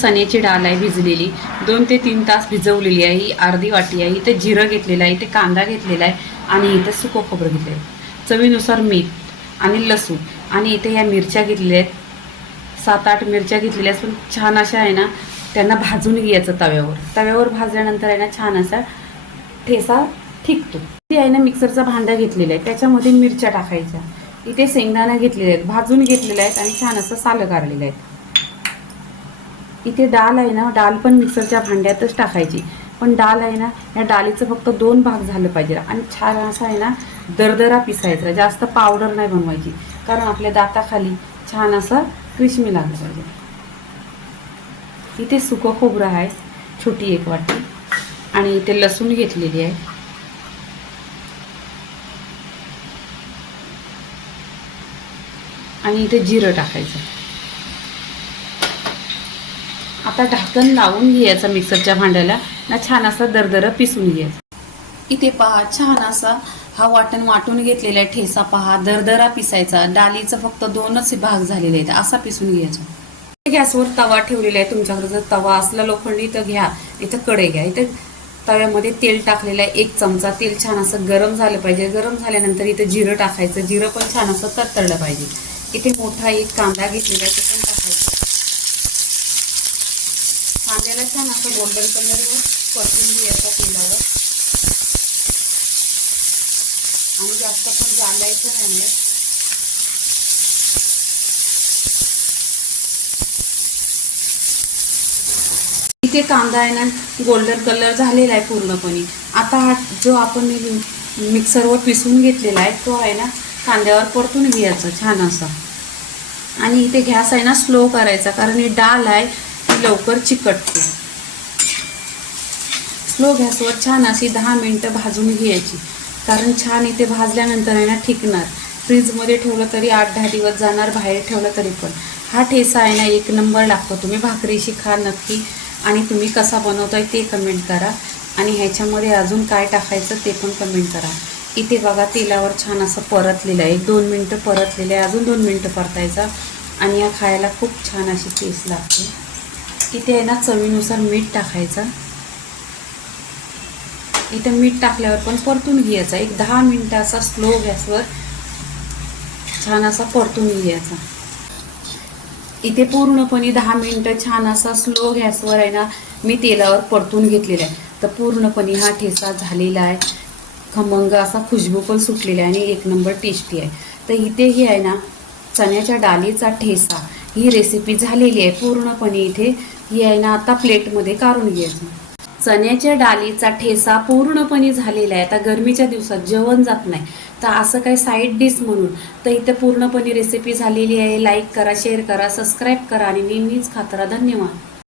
चण्याची डाळ आहे भिजलेली, 2 ते 3 तास भिजवलेली आहे. ही अर्धी वाटी आहे. इथे जिरं घेतलेलं आहे, इथे कांदा घेतलेला आहे आणि इथे सुकं खोबरं घेतलेलं आहे, चवीनुसार मीठ आणि लसूण. आणि इथे ह्या मिरच्या घेतलेल्या आहेत, 7-8 मिरच्या घेतलेल्या आहेत. पण छान अशा आहे ना, त्यांना भाजून घ्यायचं तव्यावर भाजल्यानंतर आहे ना छान असा ठेसा ठिकतो. ते आहे ना मिक्सरचा भांडा घेतलेला आहे, त्याच्यामध्ये मिरच्या टाकायच्या. इथे शेंगदाणा घेतलेले आहेत, भाजून घेतलेले आहेत आणि छान असं सालं काढलेलं आहे. इथे डाळ आहे ना, डाळ पण मिक्सरच्या भांड्यातच टाकायची. पण डाळ आहे ना, या डाळीचं फक्त 2 भाग झालं पाहिजे आणि छान असा आहे ना दरदरा पिसायचा, जास्त पावडर नाही बनवायची, कारण आपल्या दाताखाली छान असं क्रिस्मी लागलं पाहिजे. इथे सुकं खोबरं आहे, छोटी 1 वाटी, आणि इथे लसूण घेतलेली आहे. आणि इथे जिरं टाकायचं. आता ढक्कन लावून घ्यायचं मिक्सरच्या भांड्याला ना, छान असा दरदर पिसून घ्यायचा. इथे पहा छान असा हा वाटण वाटून घेतलेला आहे. ठेसा पहा दरदरा पिसायचा. डाळीचं फक्त 2च भाग झालेले आहेत, असा पिसून घ्यायचा. गॅसवर तवा ठेवलेला आहे. तुमच्याकडे जर तवा असला लोखंडी तर घ्या, इथं कढई घ्या. इथे तव्यामध्ये तेल टाकलेलं आहे, 1 चमचा. तेल छान असं गरम झालं पाहिजे. गरम झाल्यानंतर इथं जिरं टाकायचं. जिरं पण छान असं तडतडलं पाहिजे. इथे मोठा 1 कांदा घेतलेला आहे, ते पण टाकायचं. कांद्याला छान असं गोल्डन कलरवर परतून घ्यायचा तेलावर, आणि जास्त पण जाळायचं नाही. इथे कांदा आहे ना गोल्डन कलर झालेला आहे पूर्णपणे. आता हा जो आपण मिक्सरवर पिसून घेतलेला आहे तो आहे ना कांद्यावर परतून घ्यायचा छान असा. आणि इथे गॅस आहे ना स्लो करायचा, कारण ही डाळ आहे ती लवकर चिकटते. स्लो गॅसवर छान अशी 10 मिनिटं भाजून घ्यायची, कारण छान इथे भाजल्यानंतर आहे ना टिकणार. फ्रीजमध्ये ठेवलं तरी 8-10 दिवस जाणार, बाहेर ठेवलं तरी पण. हा ठेसा आहे ना 1 नंबर लागतो. तुम्ही भाकरीशी खा नक्की, आणि तुम्ही कसा बनवताय ते कमेंट करा, आणि ह्याच्यामध्ये अजून काय टाकायचं ते पण कमेंट करा. इथे बघा तेलावर छान असं परतलेलं आहे, 1-2 मिनटं परतलेलं आहे, अजून 2 मिनटं परतायचा, आणि या खायला खूप छान अशी टेस्ट लागते. इथे आहे ना चवीनुसार मीठ टाकायचं. इथे मीठ टाकल्यावर पण परतून घ्यायचा, 10 मिनटं असा स्लो गॅसवर छान असा परतून घ्यायचा. इथे पूर्णपणे 10 मिनटं छान असा स्लो गॅसवर आहे ना मी तेलावर परतून घेतलेला आहे. तर पूर्णपणे हा ठेसा झालेला आहे, खमंग असा खुशबू पण सुटलेला आहे, आणि 1 नंबर टेस्टी आहे. तर इथे ही आहे ना चण्याच्या डाळीचा ठेसा ही रेसिपी झालेली आहे पूर्णपणे. इथे ही आहे ना आता प्लेटमध्ये काढून घ्यायची. चण्याच्या डाळीचा ठेसा पूर्णपणे झालेला आहे. आता गरमीच्या दिवसात जेवण जात नाही, तर असं काही साईड डिश म्हणून तर इथे पूर्णपणे रेसिपी झालेली आहे. लाईक करा, शेअर करा, सबस्क्राईब करा, आणि नेहमीच खात राहा. धन्यवाद.